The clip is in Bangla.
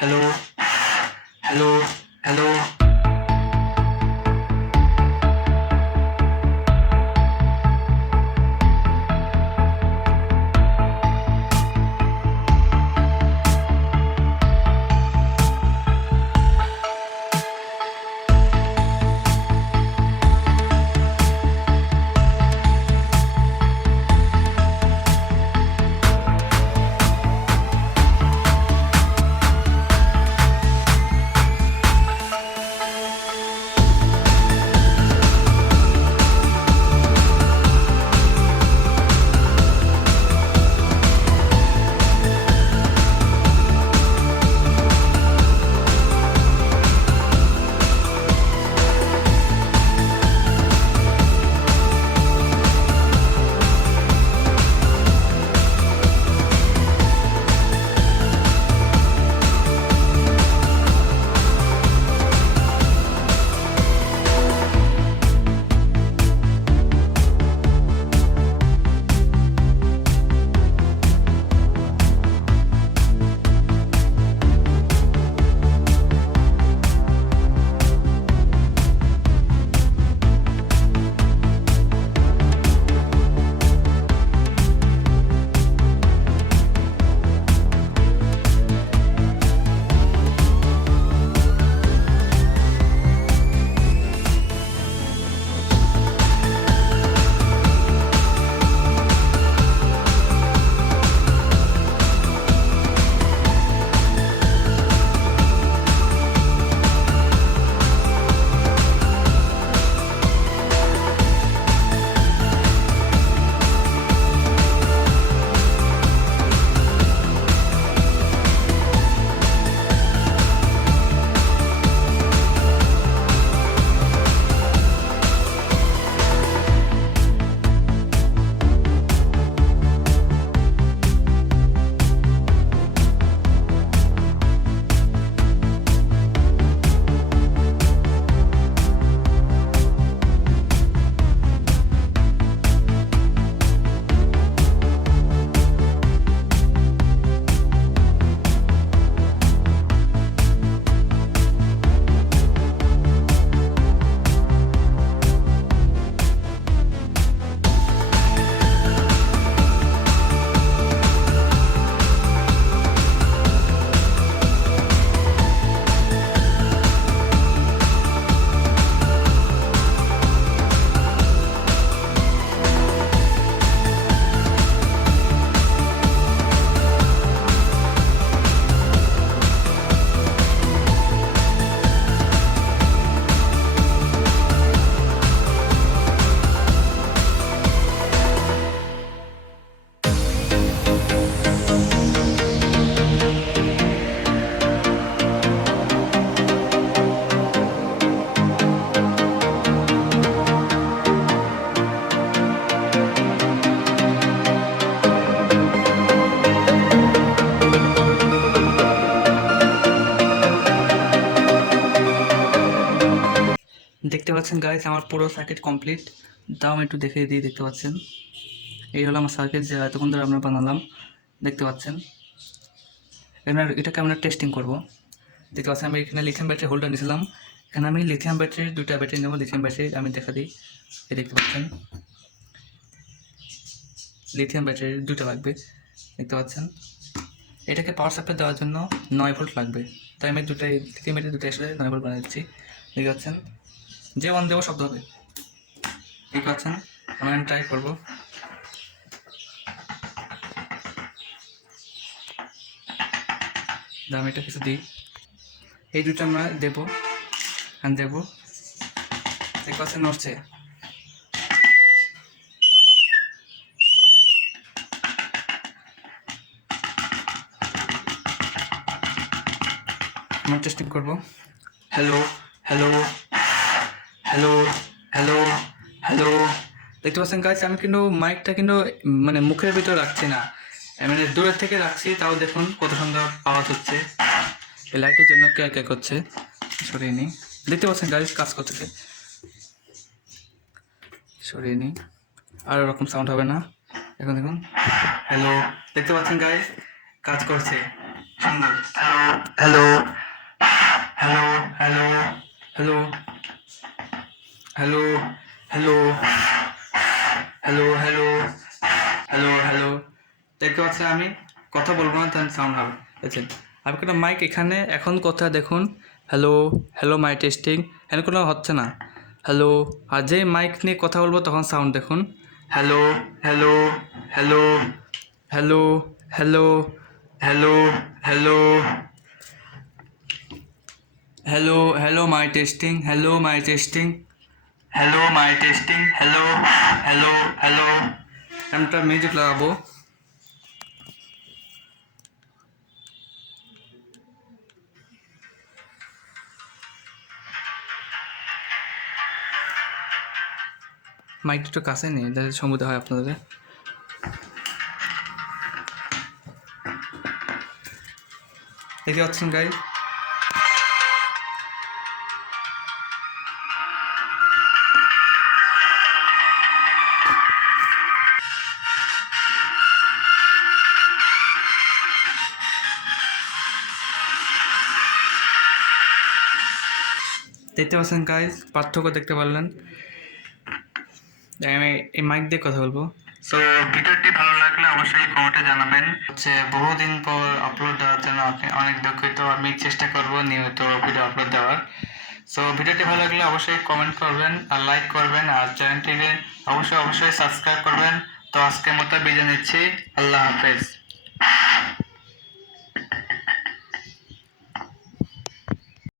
Hello hello hello. দেখতে পাচ্ছেন গাইস, আমার পুরো সার্কিট কমপ্লিট। দাও আমি একটু দেখে দিই। দেখতে পাচ্ছেন এই হলো আমার সার্কিট, যে এতক্ষণ ধরে আমরা বানালাম। দেখতে পাচ্ছেন এটাকে আমরা টেস্টিং করব। দেখতে পাচ্ছেন আমি এখানে লিথিয়াম ব্যাটারি হোল্ডার নিয়েছিলাম। এখানে আমি লিথিয়াম ব্যাটারির দুইটা ব্যাটারি নেবো। লিথিয়াম ব্যাটারি আমি দেখা দিই। এই দেখতে পাচ্ছেন লিথিয়াম ব্যাটারির দুটো লাগবে। দেখতে পাচ্ছেন এটাকে পাওয়ার সাপ্লাই দেওয়ার জন্য 9 ভোল্ট লাগবে। তাই আমি দুটাই লিথিয়াম ব্যাটারি দুটো আসলে 9 ভোল্ট বানিয়ে দিচ্ছি। দেখতে পাচ্ছেন যে অন দেবো শব্দ হবে। ঠিক পাচ্ছেন, আমি ট্রাই করবো। আমি এটা কিছু দিই। এই দুটো আমরা দেবো আর দেবো। দেখতে পাচ্ছেন নড়ছে। আমরা টেস্টিং করবো। Hello hello hello hello hello. দেখতে পাচ্ছেন গাইস, আমি কিন্তু মাইকটা কিন্তু মানে মুখের ভিতরে রাখছি না, মানে দূরের থেকে রাখছি। তাও দেখুন কত সুন্দর আওয়াজ হচ্ছে। এই লাইটের জন্য কে কে করছে সরিয়ে নিই। দেখতে পাচ্ছেন গাইস কাজ করতেছে। সরিয়ে নিই, আর ওরকম সাউন্ড হবে না। এখন দেখুন হ্যালো, দেখতে পাচ্ছেন গাইস কাজ করছে। সুন্দর। Hello hello hello hello hello hello hello hello hello hello দেখতে পাচ্ছেন আমি কথা বলবো না, তাহলে সাউন্ড হবে। দেখছেন আমি কোনো মাইক এখানে এখন কথা দেখুন, হ্যালো হ্যালো মাইক টেস্টিং, এখানে কোনো হচ্ছে না হ্যালো। আর যে মাইক নিয়ে কথা বলবো তখন সাউন্ড দেখুন, hello hello hello hello hello hello hello hello hello my testing, hello my testing, hello my testing, hello hello hello. আমি একটা মিউজিক লাগাবো। মাইকটা একটু কাছে নিয়ে যাতে সুবিধা হয় আপনাদের। দেখতে পাচ্ছেন গাইজ, দেখতে পাচ্ছেন গাইজ, পার্থক্য দেখতে পারলেন। আমি এই মাইক দিয়ে কথা বলবো। সো ভিডিওটি ভালো লাগলে অবশ্যই কমেন্টে জানাবেন। বহুদিন পর আপলোড দেওয়ার জন্য আপনি অনেক দুঃখিত। আমি চেষ্টা করব নিয়মিত ভিডিও আপলোড দেওয়ার। সো ভিডিওটি ভালো লাগলে অবশ্যই কমেন্ট করবেন আর লাইক করবেন, আর চ্যানেলটিকে অবশ্যই সাবস্ক্রাইব করবেন। তো আজকের মতো বিদায় নিচ্ছি, আল্লাহ হাফেজ।